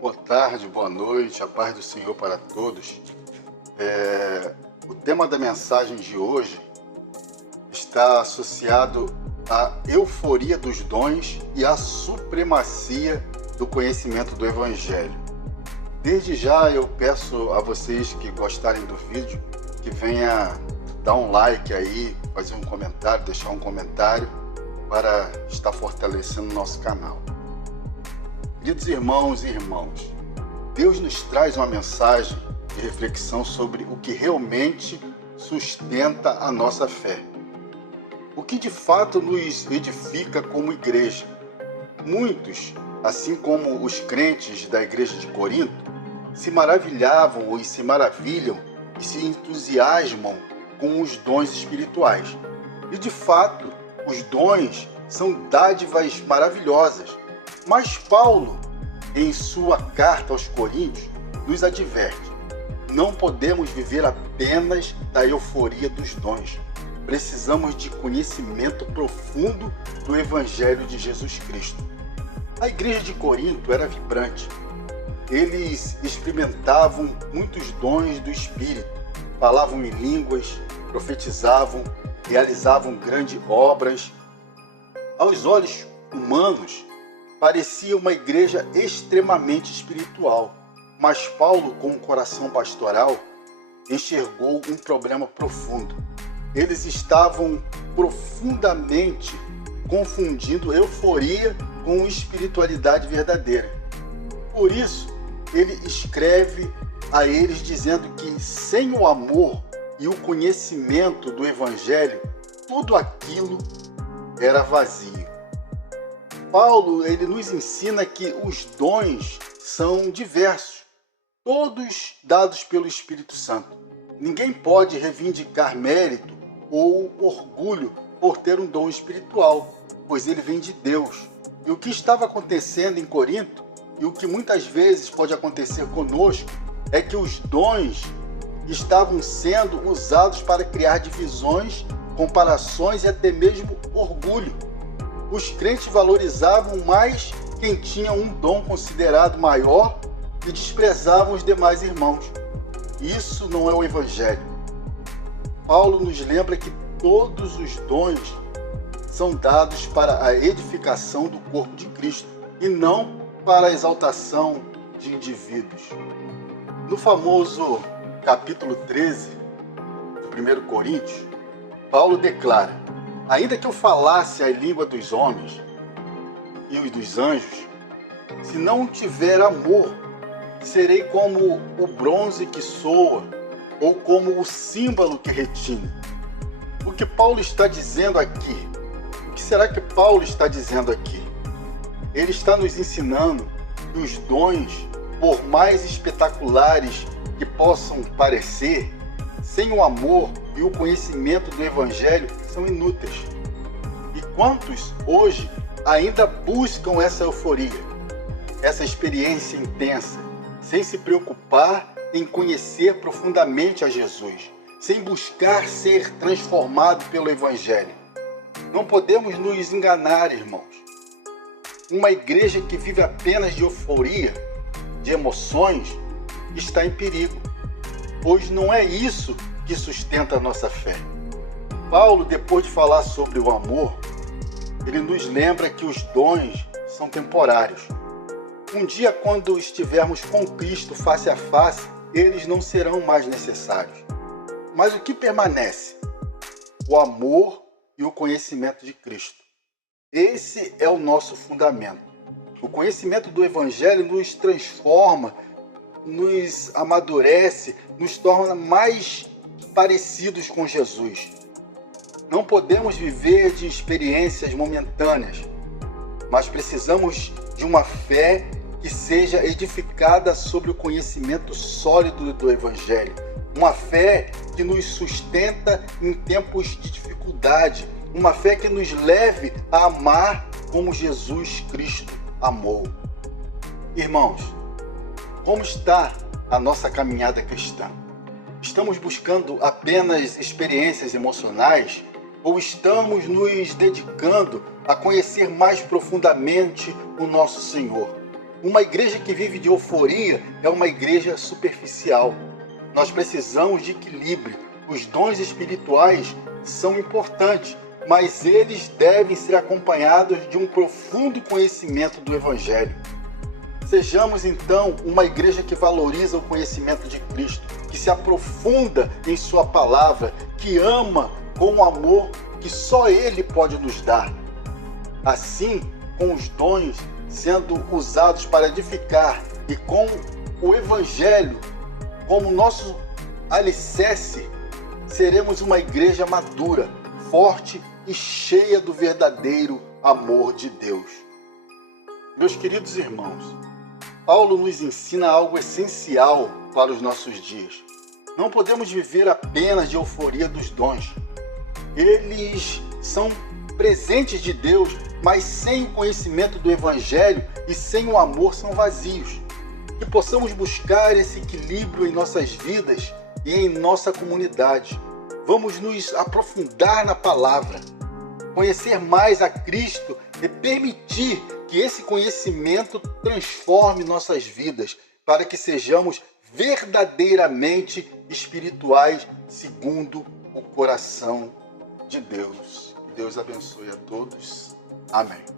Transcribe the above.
Boa tarde, boa noite, a paz do Senhor para todos. O tema da mensagem de hoje está associado à euforia dos dons e à supremacia do conhecimento do Evangelho. Desde já eu peço a vocês que gostarem do vídeo, que venha dar um like aí, fazer um comentário, deixar um comentário para estar fortalecendo o nosso canal. Queridos irmãos e irmãs, Deus nos traz uma mensagem de reflexão sobre o que realmente sustenta a nossa fé. O que de fato nos edifica como igreja. Muitos, assim como os crentes da igreja de Corinto, se maravilhavam e se maravilham e se entusiasmam com os dons espirituais. E de fato, os dons são dádivas maravilhosas. Mas Paulo, em sua carta aos Coríntios, nos adverte: não podemos viver apenas da euforia dos dons. Precisamos de conhecimento profundo do Evangelho de Jesus Cristo. A igreja de Corinto era vibrante. Eles experimentavam muitos dons do Espírito, falavam em línguas, profetizavam, realizavam grandes obras. Aos olhos humanos, parecia uma igreja extremamente espiritual, mas Paulo, com um coração pastoral, enxergou um problema profundo. Eles estavam profundamente confundindo euforia com espiritualidade verdadeira. Por isso, ele escreve a eles dizendo que sem o amor e o conhecimento do Evangelho, tudo aquilo era vazio. Paulo, ele nos ensina que os dons são diversos, todos dados pelo Espírito Santo. Ninguém pode reivindicar mérito ou orgulho por ter um dom espiritual, pois ele vem de Deus. E o que estava acontecendo em Corinto, e o que muitas vezes pode acontecer conosco, é que os dons estavam sendo usados para criar divisões, comparações e até mesmo orgulho. Os crentes valorizavam mais quem tinha um dom considerado maior e desprezavam os demais irmãos. Isso não é o Evangelho. Paulo nos lembra que todos os dons são dados para a edificação do corpo de Cristo e não para a exaltação de indivíduos. No famoso capítulo 13 do 1 Coríntios, Paulo declara: ainda que eu falasse a língua dos homens e os dos anjos, se não tiver amor, serei como o bronze que soa ou como o símbolo que retine. O que Paulo está dizendo aqui? O que será que Paulo está dizendo aqui? Ele está nos ensinando que os dons, por mais espetaculares que possam parecer, sem o amor e o conhecimento do Evangelho, são inúteis. E quantos hoje ainda buscam essa euforia, essa experiência intensa, sem se preocupar em conhecer profundamente a Jesus, sem buscar ser transformado pelo Evangelho? Não podemos nos enganar, irmãos. Uma igreja que vive apenas de euforia, de emoções, está em perigo, pois não é isso que sustenta a nossa fé. Paulo, depois de falar sobre o amor, ele nos lembra que os dons são temporários. Um dia, quando estivermos com Cristo face a face, eles não serão mais necessários. Mas o que permanece? O amor e o conhecimento de Cristo. Esse é o nosso fundamento. O conhecimento do Evangelho nos transforma, nos amadurece, nos torna mais parecidos com Jesus. Não podemos viver de experiências momentâneas, mas precisamos de uma fé que seja edificada sobre o conhecimento sólido do Evangelho. Uma fé que nos sustenta em tempos de dificuldade. Uma fé que nos leve a amar como Jesus Cristo amou. Irmãos, como está a nossa caminhada cristã? Estamos buscando apenas experiências emocionais ou estamos nos dedicando a conhecer mais profundamente o nosso Senhor? Uma igreja que vive de euforia é uma igreja superficial. Nós precisamos de equilíbrio. Os dons espirituais são importantes, mas eles devem ser acompanhados de um profundo conhecimento do Evangelho. Sejamos então uma igreja que valoriza o conhecimento de Cristo, que se aprofunda em sua palavra, que ama com o amor que só Ele pode nos dar. Assim, com os dons sendo usados para edificar e com o Evangelho como nosso alicerce, seremos uma igreja madura, forte e cheia do verdadeiro amor de Deus. Meus queridos irmãos, Paulo nos ensina algo essencial para os nossos dias. Não podemos viver apenas de euforia dos dons. Eles são presentes de Deus, mas sem o conhecimento do Evangelho e sem o amor são vazios. Que possamos buscar esse equilíbrio em nossas vidas e em nossa comunidade. Vamos nos aprofundar na palavra, conhecer mais a Cristo e permitir que esse conhecimento transforme nossas vidas para que sejamos verdadeiramente espirituais segundo o coração de Deus. Que Deus abençoe a todos. Amém.